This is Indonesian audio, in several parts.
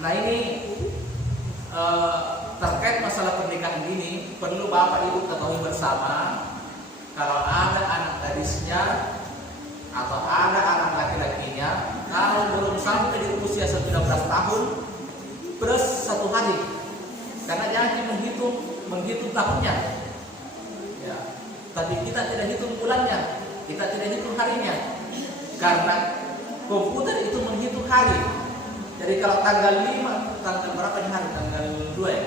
Nah ini terkait masalah pernikahan ini perlu Bapak Ibu ketahui bersama, kalau ada anak gadisnya atau ada anak laki-lakinya, kalau belum sampai di usia 19 tahun plus 1 hari, karena jangan menghitung tahunnya, ya. Tapi kita tidak hitung bulannya, kita tidak hitung harinya, karena komputer itu menghitung hari. Jadi kalau tanggal 5, tanggal berapa hari? Tanggal 2 ya?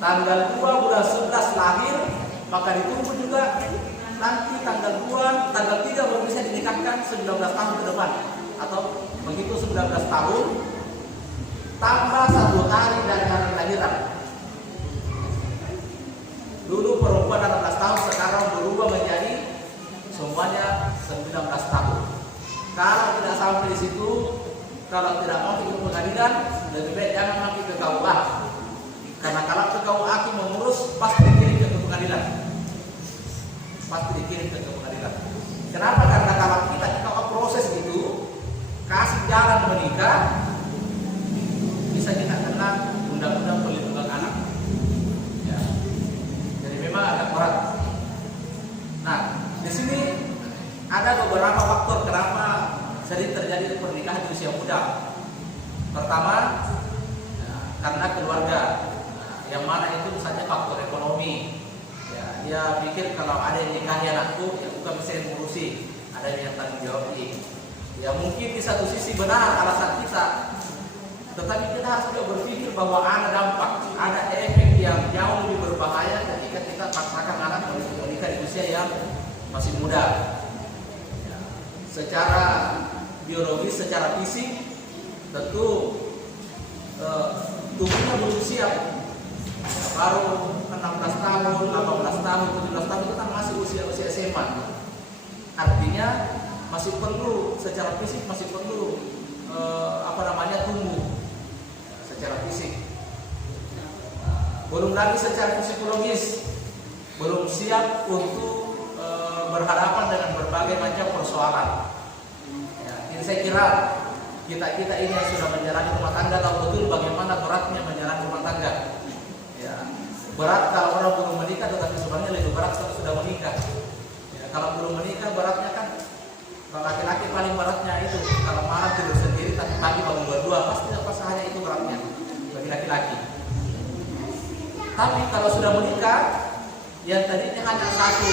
Tanggal 2 bulan 11 lahir, maka ditunggu juga nanti tanggal 2, tanggal 3 baru bisa dinikahkan 19 tahun ke depan. Atau begitu 19 tahun tambah 1 hari dari hari kelahiran. Dulu perempuan 16 tahun, sekarang berubah menjadi semuanya 19 tahun. Kalau tidak sampai di situ, kalau tidak mau ikut pengadilan, lebih baik jangan mampir ke KUA. Karena kalau ke KUA mengurus, pasti dikirim ke pengadilan. Pasti dikirim ke pengadilan. Kenapa? Karena kalau kita proses itu, kasih jalan menikah, bisa kita kena undang-undang perlindungan anak. Ya. Jadi memang agak berat. Nah, di sini ada beberapa faktor kenapa sering terjadi pernikahan di usia muda. Pertama, karena keluarga, yang mana itu saja faktor ekonomi. Ya, dia pikir kalau ada yang nikahi anakku, ya bukan bisa yang ngurusi, ada yang tanggung jawab. Ya mungkin di satu sisi benar alasan kita, tetapi kita harus juga berpikir bahwa ada dampak, ada efek yang jauh lebih berbahaya ketika kita paksakan anak menikah di usia yang masih muda. Ya, secara biologis, secara fisik, tentu tubuhnya belum siap. Baru 16 tahun, 18 tahun, 17 tahun itu kan masih usia SMA. Artinya masih perlu secara fisik, masih perlu tumbuh secara fisik. Belum lagi secara psikologis, belum siap untuk berhadapan dengan berbagai macam persoalan. Ya, ini saya kira kita ini yang sudah menjalani rumah tangga tahu betul bagaimana beratnya menjalani rumah tangga. Ya, berat kalau orang belum menikah, tetapi sebenarnya lebih berat kalau sudah menikah. Ya, kalau belum menikah beratnya kan, kalau laki-laki paling beratnya itu kalau malam tidur sendiri tapi pagi bangun berdua, pasti hanya itu beratnya bagi laki-laki. Tapi kalau sudah menikah, yang tadinya hanya satu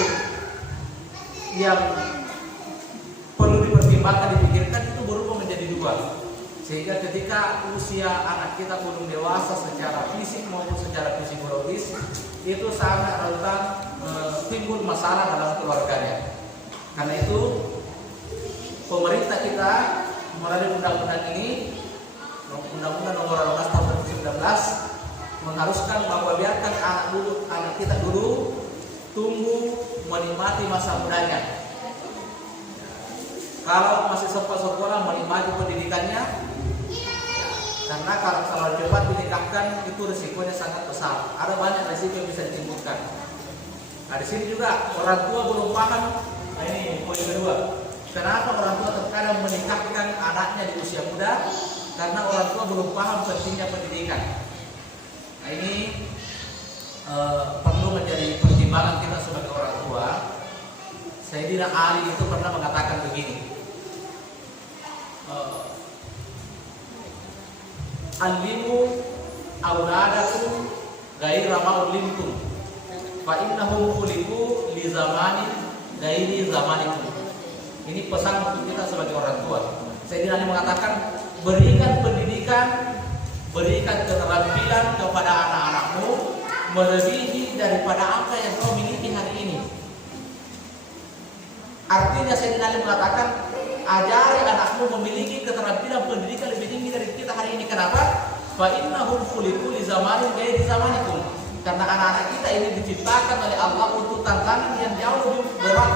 yang perlu dipertimbangkan, dipikirkan, itu berubah menjadi 2. Sehingga ketika usia anak kita belum dewasa secara fisik maupun secara psikologis, itu sangat rentan timbul masalah dalam keluarganya. Karena itu pemerintah kita melalui undang-undang ini, Undang-Undang Nomor 12 Tahun 2019, mengharuskan bahwa biarkan anak kita dulu tumbuh menikmati masa mudanya. Kalau masih sempat sekolah, menikmati pendidikannya. Karena kalau cepat dinikahkan itu risikonya sangat besar. Ada banyak risiko yang bisa ditimbulkan. Nah di sini juga orang tua belum paham. Nah ini poin kedua. Kenapa orang tua terkadang menikahkan anaknya di usia muda? Karena orang tua belum paham pentingnya pendidikan. Nah ini perlu menjadi pertimbangan kita sebagai orang tua. Sayyidina Ali itu pernah mengatakan begini, Alimu auladakum ghaira ma ulimtum fa innahum khuliqu li zamanin ghairi zamanikum. Ini pesan untuk kita sebagai orang tua. Sayyidina Ali mengatakan, berikan pendidikan, berikan keterampilan kepada anak-anakmu melebihi daripada apa yang kau miliki hari ini. Artinya Sayyidina Ali mengatakan, ajari anakmu memiliki keterampilan pendidikan lebih tinggi dari kita hari ini. Kenapa? Fa innahum khuliqu li zamanin ghairi zamanikum. Karena anak-anak kita ini diciptakan oleh Allah untuk tantangan yang jauh lebih berat,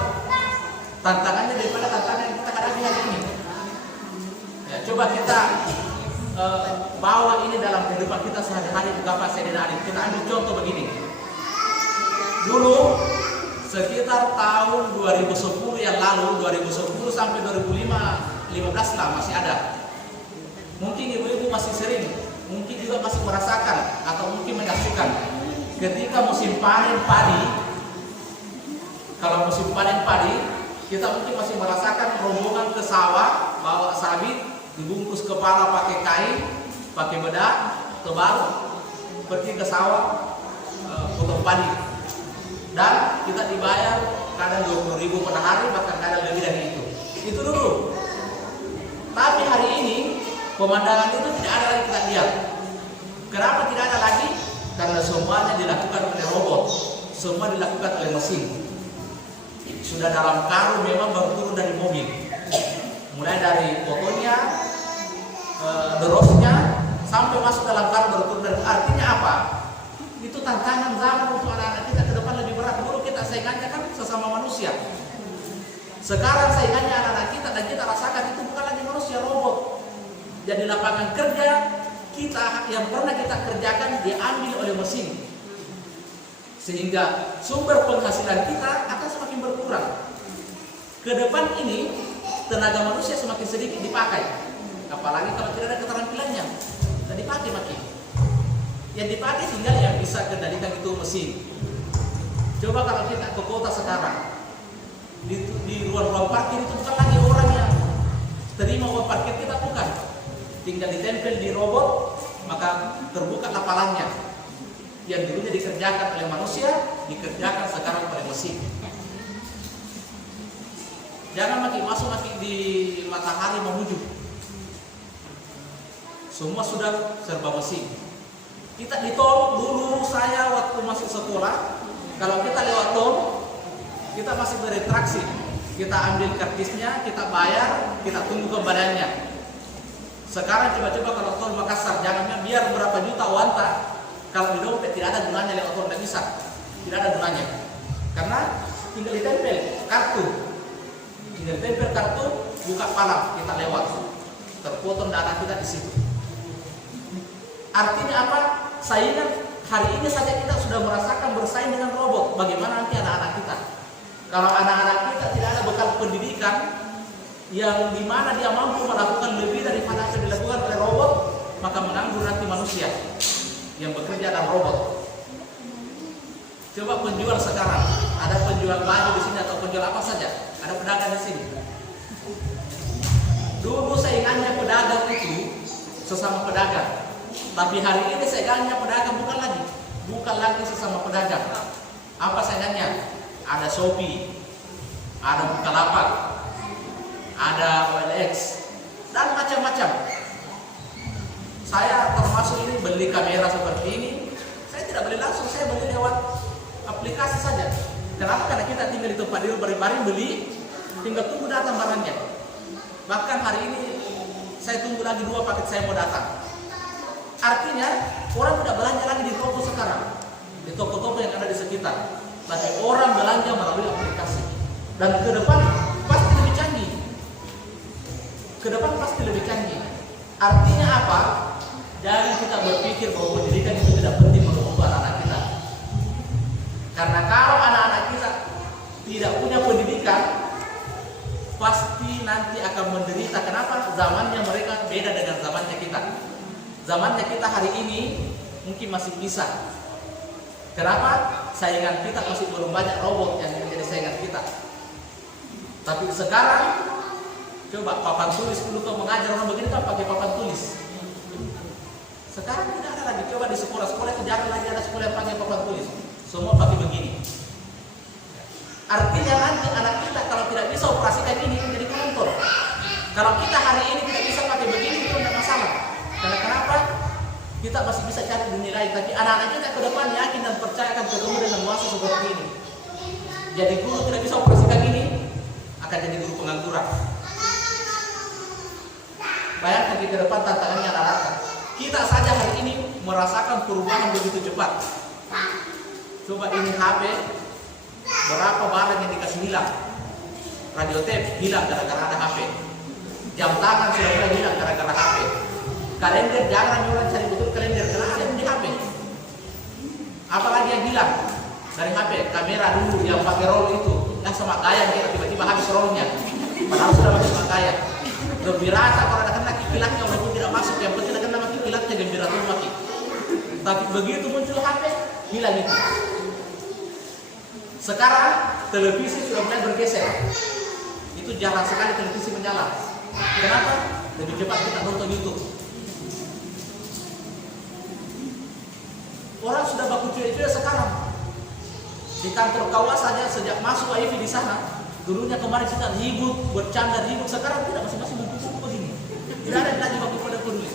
tantangannya daripada tantangan yang kita hadapi hari ini. Ya, coba kita bawa ini dalam kehidupan kita sehari-hari. Betapa Sayyidina Ali. Kita ambil contoh begini. Dulu sekitar tahun 2010 yang lalu, 2010 sampai 2015 lah masih ada. Mungkin ibu-ibu masih sering, mungkin juga masih merasakan atau mungkin menyaksikan ketika musim panen padi. Kalau musim panen padi, kita mungkin masih merasakan rombongan ke sawah, bawa sabit, dibungkus kepala pakai kain, pakai bedak, tebal, pergi ke sawah, potong padi. Dan kita dibayar kadang 20.000 per hari, bahkan kadang lebih dari itu. Itu dulu. Tapi hari ini pemandangan itu tidak ada lagi kita lihat. Kenapa tidak ada lagi? Karena semuanya dilakukan oleh robot, semua dilakukan oleh mesin. Sudah dalam karung memang baru turun dari mobil. Mulai dari fotonya, derosnya, sampai masuk dalam karung baru turun dari. Artinya apa? Itu tantangan zaman untuk anak-anak kita ke depan lebih berat. Dulu kita saingannya kan sesama manusia. Sekarang saingannya anak-anak kita dan kita rasakan itu bukan lagi manusia, robot. Jadi lapangan kerja kita yang pernah kita kerjakan diambil oleh mesin. Sehingga sumber penghasilan kita akan semakin berkurang. Ke depan ini tenaga manusia semakin sedikit dipakai. Apalagi kalau tidak ada keterampilannya. Dan dipakai makin. Yang dipakai tinggal yang bisa kendalikan itu mesin. Coba kalau kita ke kota sekarang, di ruang-ruang parkir itu bukan lagi orang yang terima uang parkir kita, bukan. Tinggal ditempel di robot, maka terbuka lapangannya. Yang dulunya dikerjakan oleh manusia, dikerjakan sekarang oleh mesin. Jangan makin masuk makin di matahari menuju. Semua sudah serba mesin. Kita di tol, dulu saya waktu masih sekolah, kalau kita lewat tol, kita masih berinteraksi. Kita ambil kartisnya, kita bayar, kita tunggu kembaliannya. Sekarang coba-coba kalau tol Makassar, jangannya biar berapa juta wanta, kalau di dompet tidak ada gunanya lewat tol, tidak bisa. Tidak ada gunanya. Karena tinggal ditempel kartu. Tinggal ditempel kartu, buka palang, kita lewat. Terpotong dana kita di situ. Artinya apa? Saingan hari ini saja kita sudah merasakan bersaing dengan robot. Bagaimana nanti anak-anak kita? Kalau anak-anak kita tidak ada bekal pendidikan yang dimana dia mampu melakukan lebih daripada yang dilakukan oleh robot, maka menganggur nanti manusia yang bekerja dalam robot. Coba penjual sekarang, ada penjual baju di sini atau penjual apa saja, ada pedagang di sini. Dulu saingannya pedagang itu sesama pedagang. Tapi hari ini saingannya pedagang bukan lagi sesama pedagang. Apa saingannya? Ada Shopee, ada Bukalapak, ada OLX, dan macam-macam. Saya termasuk ini beli kamera seperti ini, saya tidak beli langsung, saya beli lewat aplikasi saja. Kenapa? Karena kita tinggal di tempat dulu baring-baring beli, tinggal tunggu datang barangnya. Bahkan hari ini saya tunggu lagi 2 paket saya mau datang. Artinya orang tidak belanja lagi di toko sekarang, di toko-toko yang ada di sekitar, tapi orang belanja melalui aplikasi. Dan ke depan pasti lebih canggih. Ke depan pasti lebih canggih. Artinya apa? Jangan kita berpikir bahwa pendidikan itu tidak penting untuk anak-anak kita. Karena kalau anak-anak kita tidak punya pendidikan, pasti nanti akan menderita. Kenapa? Zamannya mereka beda dengan zamannya kita. Zamannya kita hari ini mungkin masih bisa. Kenapa? Saingan kita masih belum banyak robot yang menjadi saingan kita. Tapi sekarang, coba papan tulis dulu kau mengajar orang begini kan pakai papan tulis. Sekarang tidak ada lagi. Coba di sekolah-sekolah itu jarang lagi ada sekolah yang pakai papan tulis. Semua pakai begini. Artinya nanti anak kita kalau tidak bisa operasikan ini menjadi penonton. Kalau kita hari ini tidak bisa pakai begini itu tidak masalah. Karena kenapa? Kita masih bisa cari dunia lain. Tapi anak-anak kita ke depan yakin dan percaya akan ketemu dengan masa seperti ini. Jadi guru tidak bisa operasikan ini, akan jadi guru pengangguran. Bayangkan di depan tantangannya anak-anak. Kita saja hari ini merasakan perubahan begitu cepat. Coba ini HP, berapa barang yang dikasih hilang. Radio tape hilang gara-gara ada HP. Jam tangan sudah mulai hilang gara-gara HP. Kalender jarang orang cari betul kalender karena ada di HP. Apalagi yang hilang dari HP? Kamera dulu yang pakai roll itu, yang sama gaya kita tiba-tiba habis rollnya. Padahal sudah pakai gaya. Lebih rasa kalau ada kena kikilannya walaupun tidak masuk, yang penting ada kena Tapi begitu muncul HP, hilang itu. Sekarang televisi sudah mulai bergeser. Itu jarang sekali televisi menyala. Kenapa? Lebih cepat kita nonton YouTube. Orang sudah baku cuek-cuek sekarang. Di kantor KUA saja sejak masuk WiFi di sana, dulunya kemarin kita ribut, bercanda ribut, sekarang tidak, masing-masing buku-buku begini. Tidak ada lagi baku pada peduli.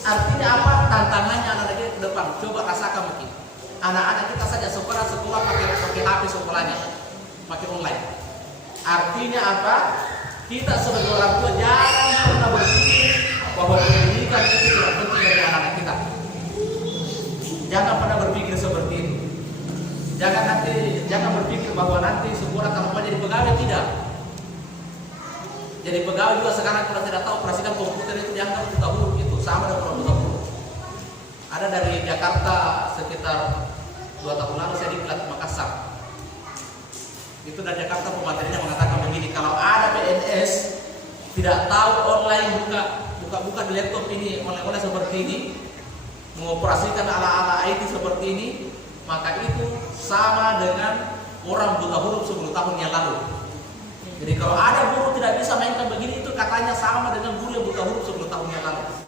Artinya apa? Tantangannya anak-anak kita ke depan. Coba rasakan mungkin. Anak-anak kita saja sekolah pakai HP sekolahnya, pakai online. Artinya apa? Kita sebagai orang tua jangan pernah berpikir bahwa pendidikan itu tidak penting bagi anak-anak kita. Jangan pernah berpikir seperti itu. Jangan berpikir bahwa nanti sekolah kalau mau jadi pegawai, tidak. Jadi pegawai juga sekarang kalau tidak tahu operasikan komputer itu dianggap buta huruf, itu sama dengan orang buta huruf. Ada dari Jakarta sekitar 2 tahun lalu saya diklat di Makassar. Itu dari Jakarta pematerinya mengatakan begini, kalau ada PNS tidak tahu online buka di laptop ini online seperti ini, mengoperasikan ala-ala IT seperti ini, maka itu sama dengan orang buta huruf 10 tahun yang lalu. Jadi kalau ada guru tidak bisa mainkan begini, itu katanya sama dengan guru yang buta huruf 10